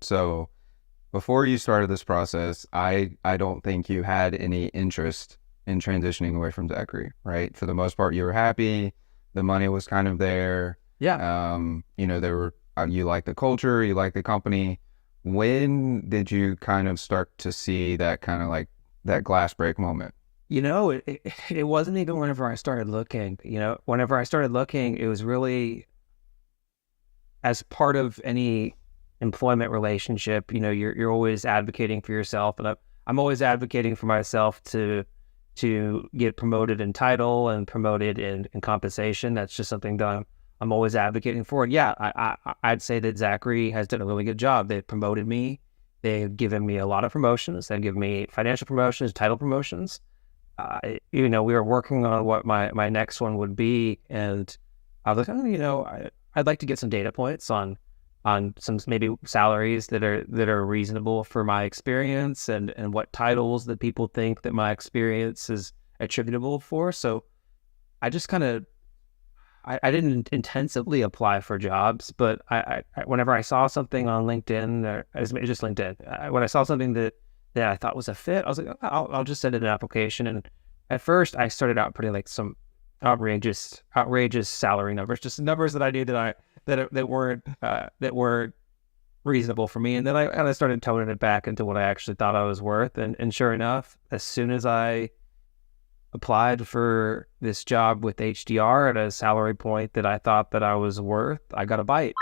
So before you started this process, I don't think you had any interest in transitioning away from Zachary, right? For the most part, you were happy. The money was kind of there. Yeah. There were you like the culture, you like the company. When did you kind of start to see that kind of like that glass break moment? It wasn't even whenever I started looking. Whenever I started looking, it was really as part of any employment relationship. You're always advocating for yourself, and I'm always advocating for myself to get promoted in title and promoted in compensation. That's just something that I'm always advocating for. And yeah, I'd say that Zachary has done a really good job. They've promoted me. They've given me a lot of promotions. They've given me financial promotions, title promotions. We were working on what my next one would be, and I was like, I'd like to get some data points on some maybe salaries that are reasonable for my experience, and what titles that people think that my experience is attributable for. So I just kind of I didn't intensively apply for jobs, but whenever I saw something on LinkedIn, or it's just LinkedIn, when I saw something that I thought was a fit, I was like, "Oh, I'll just send it an application." And at first, I started out putting like some outrageous salary numbers, just numbers that I knew that weren't reasonable for me. And then I kind of started toning it back into what I actually thought I was worth. And sure enough, as soon as I applied for this job with HDR at a salary point that I thought that I was worth, I got a bite.